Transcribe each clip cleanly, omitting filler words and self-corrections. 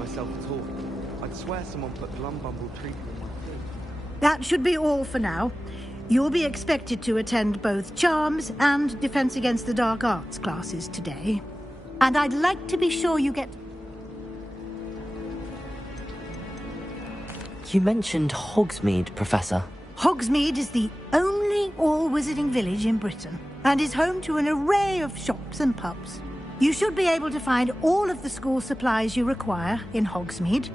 myself at all. I'd swear someone put Glumbumble treacle in my food. That should be all for now. You'll be expected to attend both Charms and Defense Against the Dark Arts classes today. And I'd like to be sure you get... You mentioned Hogsmeade, Professor. Hogsmeade is the only all-wizarding village in Britain, and is home to an array of shops and pubs. You should be able to find all of the school supplies you require in Hogsmeade.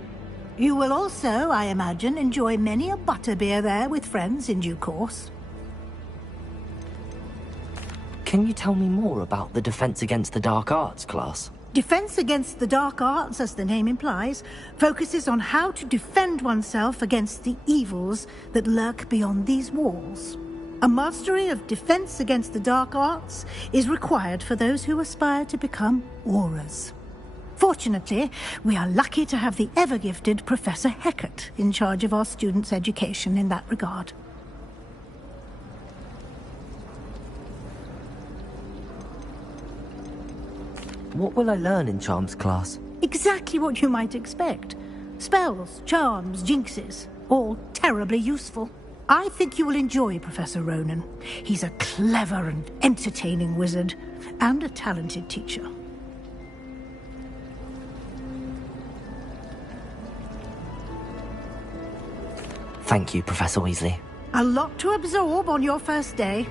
You will also, I imagine, enjoy many a butterbeer there with friends in due course. Can you tell me more about the Defense Against the Dark Arts class? Defense Against the Dark Arts, as the name implies, focuses on how to defend oneself against the evils that lurk beyond these walls. A mastery of Defense Against the Dark Arts is required for those who aspire to become Aurors. Fortunately, we are lucky to have the ever-gifted Professor Hecat in charge of our students' education in that regard. What will I learn in Charms class? Exactly what you might expect. Spells, charms, jinxes, all terribly useful. I think you will enjoy Professor Ronan. He's a clever and entertaining wizard, and a talented teacher. Thank you, Professor Weasley. A lot to absorb on your first day,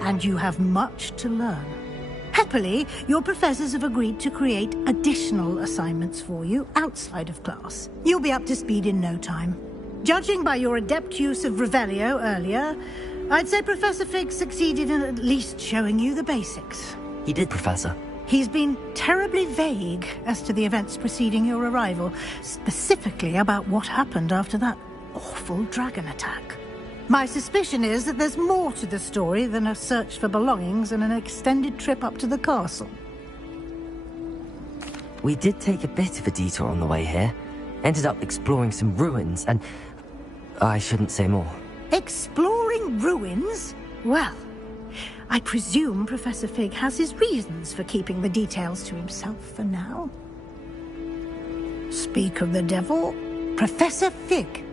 and you have much to learn. Happily, your professors have agreed to create additional assignments for you outside of class. You'll be up to speed in no time. Judging by your adept use of Revelio earlier, I'd say Professor Fig succeeded in at least showing you the basics. He did, Professor. He's been terribly vague as to the events preceding your arrival, specifically about what happened after that awful dragon attack. My suspicion is that there's more to the story than a search for belongings and an extended trip up to the castle. We did take a bit of a detour on the way here. Ended up exploring some ruins and... I shouldn't say more. Exploring ruins? Well, I presume Professor Fig has his reasons for keeping the details to himself for now. Speak of the devil, Professor Fig.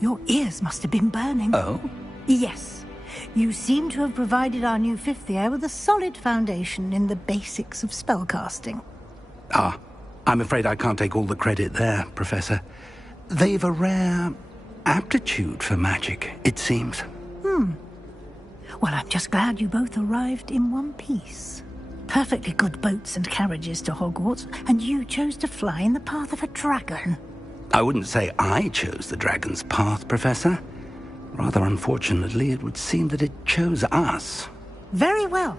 Your ears must have been burning. Oh? Yes. You seem to have provided our new fifth year with a solid foundation in the basics of spellcasting. Ah, I'm afraid I can't take all the credit there, Professor. They've a rare aptitude for magic, it seems. Well, I'm just glad you both arrived in one piece. Perfectly good boats and carriages to Hogwarts, and you chose to fly in the path of a dragon. I wouldn't say I chose the dragon's path, Professor. Rather unfortunately, it would seem that it chose us. Very well.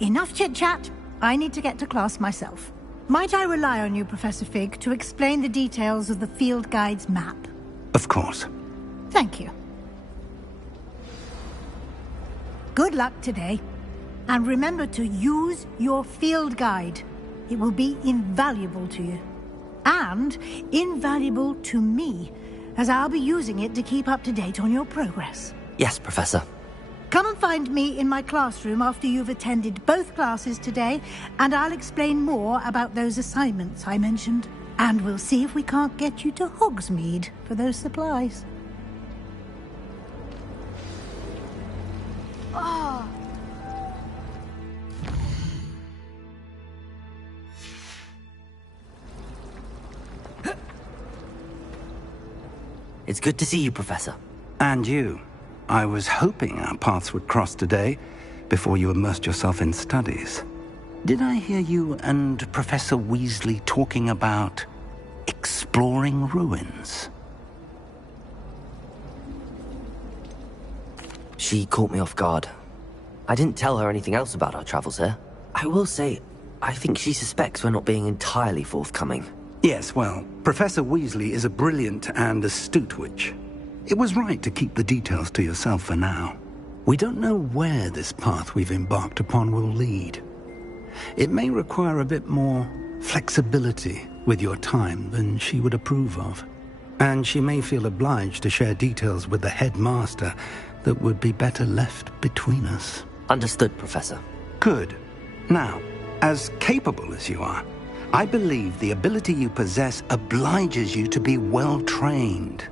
Enough chit-chat. I need to get to class myself. Might I rely on you, Professor Fig, to explain the details of the field guide's map? Of course. Thank you. Good luck today. And remember to use your field guide. It will be invaluable to you. And invaluable to me, as I'll be using it to keep up to date on your progress. Yes, Professor. Come and find me in my classroom after you've attended both classes today, and I'll explain more about those assignments I mentioned. And we'll see if we can't get you to Hogsmeade for those supplies. Oh. It's good to see you, Professor. And you. I was hoping our paths would cross today, before you immersed yourself in studies. Did I hear you and Professor Weasley talking about exploring ruins? She caught me off guard. I didn't tell her anything else about our travels here. I will say, I think she suspects we're not being entirely forthcoming. Yes, well, Professor Weasley is a brilliant and astute witch. It was right to keep the details to yourself for now. We don't know where this path we've embarked upon will lead. It may require a bit more flexibility with your time than she would approve of. And she may feel obliged to share details with the headmaster that would be better left between us. Understood, Professor. Good. Now, as capable as you are, I believe the ability you possess obliges you to be well-trained.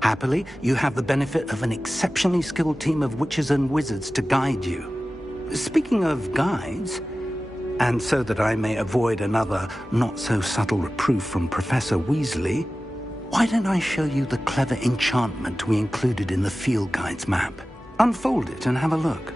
Happily, you have the benefit of an exceptionally skilled team of witches and wizards to guide you. Speaking of guides, and so that I may avoid another not-so-subtle reproof from Professor Weasley, why don't I show you the clever enchantment we included in the field guide's map? Unfold it and have a look.